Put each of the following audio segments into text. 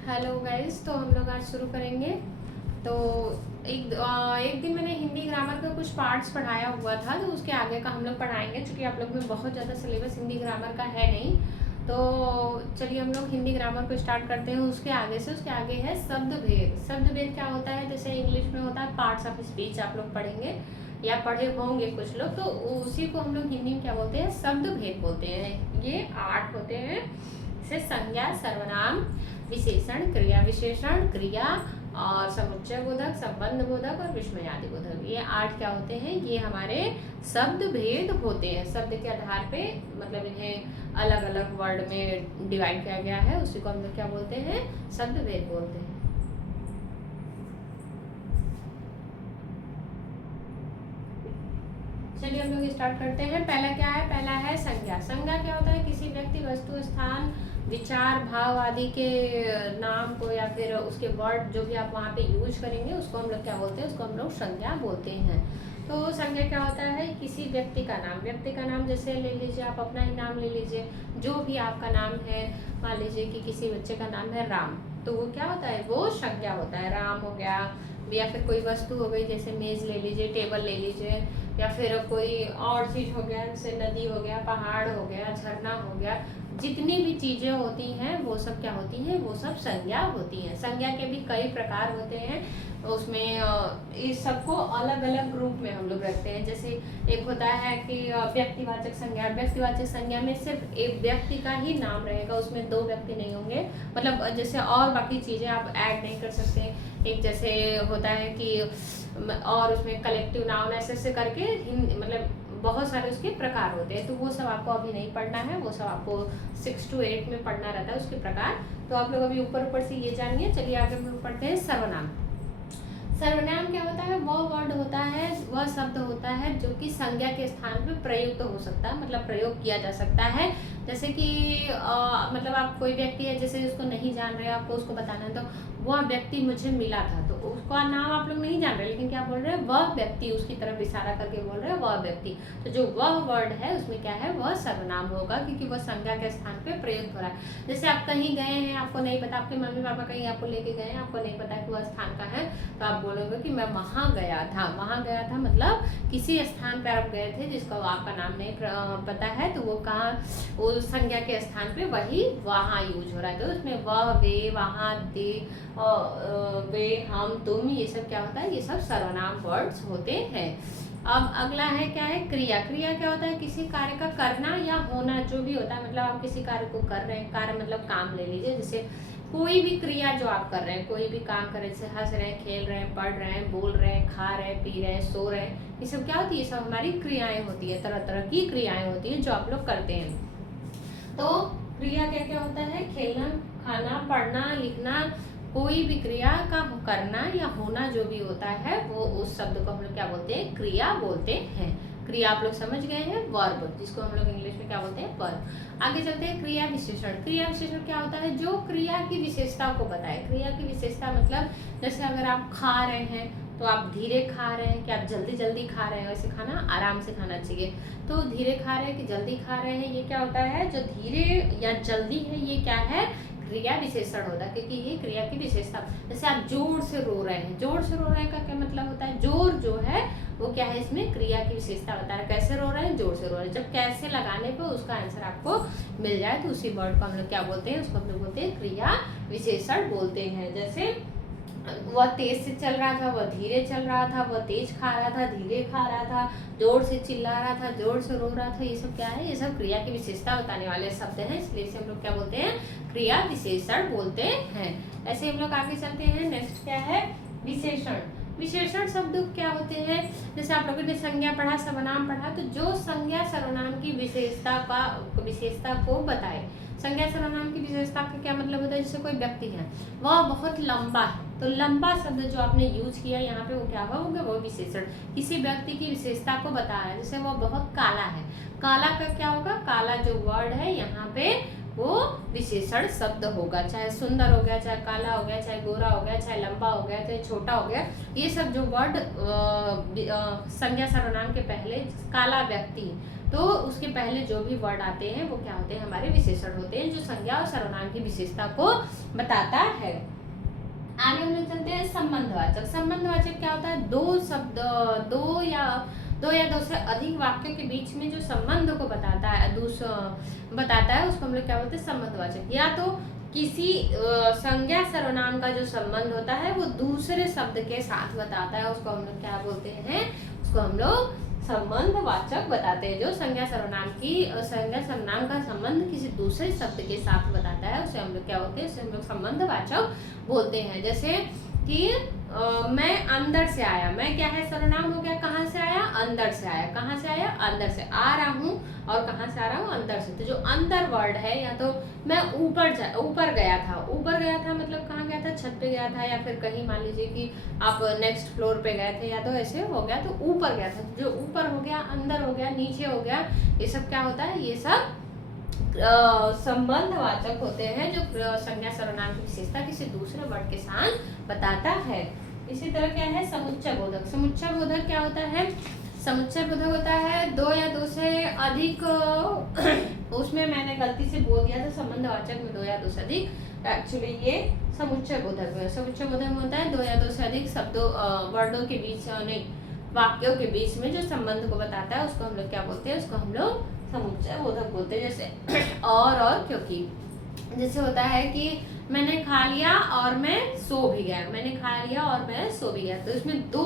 Hello guys, तो हम लोग आज शुरू करेंगे। तो एक दिन मैंने हिंदी ग्रामर का कुछ पार्ट्स पढ़ाया हुआ था, तो उसके आगे का हम लोग पढ़ाएंगे, क्योंकि आप लोग में बहुत ज़्यादा सिलेबस हिंदी ग्रामर का है नहीं। तो चलिए हम लोग हिंदी ग्रामर को स्टार्ट करते हैं। उसके आगे है शब्द भेद। शब्द भेद क्या होता है? जैसे इंग्लिश में होता है पार्ट्स ऑफ स्पीच, आप लोग पढ़ेंगे या पढ़े होंगे कुछ लोग, तो उसी को हम लोग हिंदी में क्या बोलते हैं? शब्द भेद बोलते हैं। ये 8 होते हैं। जैसे संज्ञा, सर्वनाम, विशेषण, क्रिया विशेषण, क्रिया और समुच्चय बोधक, संबंध बोधक और विस्मयादि बोधक, ये 8 क्या होते हैं? ये हमारे शब्द भेद होते हैं। शब्द के आधार पे मतलब इन्हें अलग अलग वर्ड में डिवाइड किया गया है, उसी को हम लोग क्या बोलते हैं? शब्द भेद बोलते हैं। चलिए हम लोग स्टार्ट करते हैं। पहला क्या है? पहला है संज्ञा। संज्ञा क्या होता है? किसी व्यक्ति, वस्तु, स्थान, विचार, भाव आदि के नाम को या फिर उसके वर्ड जो भी आप वहाँ पे यूज करेंगे उसको हम लोग क्या बोलते हैं? उसको हम लोग संज्ञा बोलते हैं। तो संज्ञा क्या होता है? किसी व्यक्ति का नाम। व्यक्ति का नाम जैसे ले लीजिए, आप अपना ही नाम ले लीजिए, जो भी आपका नाम है। मान लीजिए कि किसी बच्चे का नाम है राम, तो वो क्या होता है? वो संज्ञा होता है। राम हो गया। या फिर कोई वस्तु हो गई, जैसे मेज ले लीजिए, टेबल ले लीजिए, या फिर कोई और चीज़ हो गया, जैसे नदी हो गया, पहाड़ हो गया, झरना हो गया। जितनी भी चीज़ें होती हैं वो सब क्या होती हैं? वो सब संज्ञा होती हैं। संज्ञा के भी कई प्रकार होते हैं। उसमें इस सबको अलग अलग ग्रुप में हम लोग रखते हैं। जैसे एक होता है कि व्यक्तिवाचक संज्ञा। व्यक्तिवाचक संज्ञा में सिर्फ एक व्यक्ति का ही नाम रहेगा, उसमें दो व्यक्ति नहीं होंगे। मतलब जैसे और बाकी चीज़ें आप ऐड नहीं कर सकते। एक जैसे होता है कि और उसमें कलेक्टिव नाउन ऐसे करके मतलब बहुत सारे उसके प्रकार होते हैं। तो वो सब आपको अभी नहीं पढ़ना है, वो सब आपको 6 to 8 में पढ़ना रहता है उसके प्रकार। तो आप लोग अभी ऊपर ऊपर से ये जानिए। चलिए आगे हम लोग पढ़ते हैं सर्वनाम। सर्वनाम क्या होता है? वह वर्ड होता है, वह शब्द होता है जो कि संज्ञा के स्थान पे प्रयुक्त हो सकता है, मतलब प्रयोग किया जा सकता है। जैसे कि मतलब आप कोई व्यक्ति है, जैसे उसको नहीं जान रहे, आपको उसको बताना है, तो वह व्यक्ति मुझे मिला था, तो उसका नाम आप लोग नहीं जान रहे, लेकिन क्या बोल रहे हैं? वह व्यक्ति, उसकी तरफ इशारा करके बोल रहे हैं वह व्यक्ति। तो जो वह वर्ड है उसमें क्या है? वह सर्वनाम होगा, क्योंकि वह संज्ञा के स्थान पे प्रयुक्त हो रहा है। जैसे आप कहीं गए हैं, आपको नहीं पता, आपके मम्मी पापा कहीं आपको लेके गए हैं, आपको नहीं पता कि वह स्थान का है, तो आप बोलोगे कि मैं वहाँ गया था। वहाँ गया था मतलब किसी स्थान पर आप गए थे जिसका आपका नाम नहीं पता है, तो वो कहाँ? वो संज्ञा के स्थान पे वही वहाँ यूज हो रहा है। तो उसमें वह, वे, वहाँ, दे, वे, हम, तुम, ये सब क्या होता है? ये सब सर्वनाम वर्ड्स होते हैं। अब अगला है क्या है? क्रिया। क्रिया क्या होता है? किसी कार्य का करना या होना, जो भी होता है, मतलब आप किसी कार्य को कर रहे हैं। कार्य मतलब काम ले लीजिए, जैसे कोई भी क्रिया जो आप कर रहे हैं, कोई भी काम कर रहे हैं, जैसे हंस रहे हैं, खेल रहे हैं, पढ़ रहे हैं, बोल रहे हैं, खा रहे हैं, पी रहे हैं, सो रहे हैं, ये सब क्या होती है? ये सब हमारी क्रियाएं होती है। तरह तरह की क्रियाएं होती हैं जो आप लोग करते हैं। तो क्रिया क्या क्या होता है? खेलना, खाना, पढ़ना, लिखना, कोई भी क्रिया का करना या होना जो भी होता है, वो उस शब्द को हम लोग क्या बोलते हैं? क्रिया बोलते हैं। क्रिया आप लोग समझ गए हैं? वर्ब, जिसको हम लोग इंग्लिश में क्या बोलते हैं? वर्ब। आगे चलते हैं क्रिया विशेषण। क्रिया विशेषण क्या होता है? जो क्रिया की विशेषता को बताए। क्रिया की विशेषता मतलब जैसे अगर आप खा रहे हैं, तो आप धीरे खा रहे हैं कि आप जल्दी जल्दी खा रहे हैं? वैसे खाना आराम से खाना चाहिए। तो धीरे खा रहे हैं कि जल्दी खा रहे हैं, ये क्या होता है? जो धीरे या जल्दी है, ये क्या है? क्रिया विशेषण होता है, क्योंकि ये क्रिया की विशेषता। जैसे आप जोर से रो रहे हैं, जोर से रो रहे हैं का क्या मतलब होता है? जोर जो है वो क्या है? इसमें क्रिया की विशेषता बता रहा है। कैसे रो रहे हैं? जोर से रो रहे हैं। जब कैसे लगाने पर उसका आंसर आपको मिल जाए, तो उसी वर्ड को हम लोग क्या बोलते हैं? उसको हम लोग बोलते हैं क्रिया विशेषण बोलते हैं। जैसे वह तेज से चल रहा था, वह धीरे चल रहा था, वह तेज खा रहा था, धीरे खा रहा था, जोर से चिल्ला रहा था, जोर से रो रहा था, ये सब क्या है? ये सब क्रिया की विशेषता बताने वाले शब्द हैं, इसलिए इसे हम लोग क्या बोलते हैं? क्रिया विशेषण बोलते हैं। ऐसे हम लोग आगे चलते हैं। नेक्स्ट क्या है? विशेषण। विशेषण शब्द क्या होते हैं? जैसे आप लोगों ने संज्ञा पढ़ा, सर्वनाम पढ़ा, तो जो संज्ञा सर्वनाम की विशेषता को बताए। संज्ञा सर्वनाम की विशेषता का क्या मतलब होता है? जैसे कोई व्यक्ति है, वह बहुत लंबा है, तो लंबा शब्द जो आपने यूज किया यहाँ पे, वो क्या होगा? वो विशेषण किसी व्यक्ति की विशेषता को बता रहा है। जैसे वो बहुत काला है, काला का क्या होगा? काला जो वर्ड है यहाँ पे वो विशेषण शब्द होगा। चाहे सुंदर हो गया, चाहे काला हो गया, चाहे गोरा हो गया, चाहे लंबा हो गया, चाहे छोटा हो गया, ये सब जो वर्ड संज्ञा सर्वनाम के पहले काला व्यक्ति तो उसके पहले जो भी वर्ड आते हैं वो क्या होते हैं, हमारे विशेषण होते हैं, जो संज्ञा और सर्वनाम की विशेषता को बताता है। आगे हम लोग चलते हैं संबंधवाचक। संबंधवाचक क्या होता है, दो शब्द, दो या दो से अधिक वाक्यों के बीच में जो संबंध को बताता है, उसको हम लोग क्या बोलते हैं, संबंधवाचक। या तो किसी संज्ञा सर्वनाम का जो संबंध होता है वो दूसरे शब्द के साथ बताता है, उसको हम लोग क्या बोलते हैं, उसको हम लोग संबंधवाचक बताते हैं। जो संज्ञा सर्वनाम का संबंध किसी दूसरे शब्द के साथ बताता है उसे हम लोग क्या बोलते हैं, उसे हम लोग संबंधवाचक बोलते हैं। जैसे कि मैं अंदर से आया, मैं क्या है, सर्वनाम हो गया, कहाँ से आया, अंदर से आया, कहाँ से आया, अंदर से आ रहा हूँ, और कहाँ से आ रहा हूँ, अंदर से। तो जो अंदर वर्ड है, या तो मैं ऊपर गया था मतलब कहाँ गया था, छत पे गया था, या फिर कहीं मान लीजिए कि आप नेक्स्ट फ्लोर पे गए थे, या तो ऐसे हो गया, तो ऊपर गया था। जो ऊपर हो गया, अंदर हो गया, नीचे हो गया, ये सब क्या होता है, ये सब संबंधवाचक होते हैं, जो संज्ञा सर्वनाम की विशेषता किसी दूसरे वर्ड के साथ बताता है। इसी तरह क्या है, समुच्चय बोधक। समुच्चय बोधक क्या होता है, समुच्चय बोधक होता है दो या दो से अधिक उसमें मैंने गलती से बोल दिया था संबंधवाचक में दो या दो से अधिक, एक्चुअली ये समुच्चय बोधक में। समुच्चय बोधक में होता है दो या दो से अधिक शब्दों वर्डों के बीच, नहीं, वाक्यों के बीच में जो संबंध को बताता है उसको हम लोग क्या बोलते हैं, उसको हम लोग समुच्चय बोधक बोलते हैं। जैसे और क्योंकि, जैसे होता है कि मैंने खा लिया और मैं सो भी गया, मैंने खा लिया और मैं सो भी गया, तो इसमें दो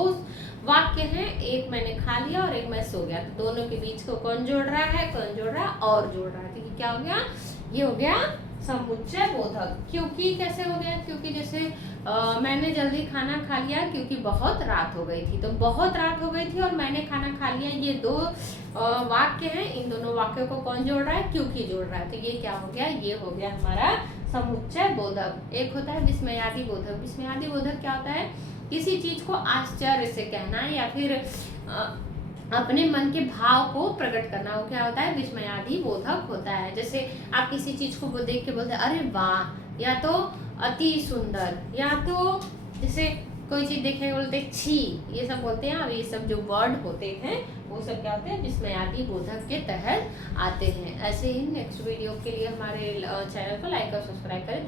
वाक्य हैं, एक मैंने खा लिया और एक मैं सो गया, तो दोनों के बीच को कौन जोड़ रहा है, और जोड़ रहा है, तो ये क्या हो गया, ये हो गया समुच्चय बोधक। क्योंकि कैसे हो गया, क्योंकि जैसे मैंने जल्दी खाना खा लिया क्योंकि बहुत रात हो गई थी, तो बहुत रात हो गई थी और मैंने खाना खा लिया, ये दो वाक्य हैं, इन दोनों वाक्यों को कौन जोड़ रहा है, क्योंकि जोड़ रहा है, तो ये क्या हो गया, ये हो गया हमारा समुच्चय बोधक। एक होता है विस्मयादि बोधक। विस्मयादि बोधक क्या होता है, किसी चीज को आश्चर्य से कहना है या फिर अपने मन के भाव को प्रकट करना, वो क्या होता है, विस्मयादि बोधक होता है। जैसे आप किसी चीज को देख के बोलते हैं अरे वाह, या तो अति सुंदर, या तो जैसे कोई चीज देखे बोलते छी, ये सब बोलते हैं। अब ये सब जो वर्ड होते हैं वो सब क्या होते हैं, विस्मयादि बोधक के तहत आते हैं। ऐसे ही नेक्स्ट वीडियो के लिए हमारे चैनल को लाइक और सब्सक्राइब करें।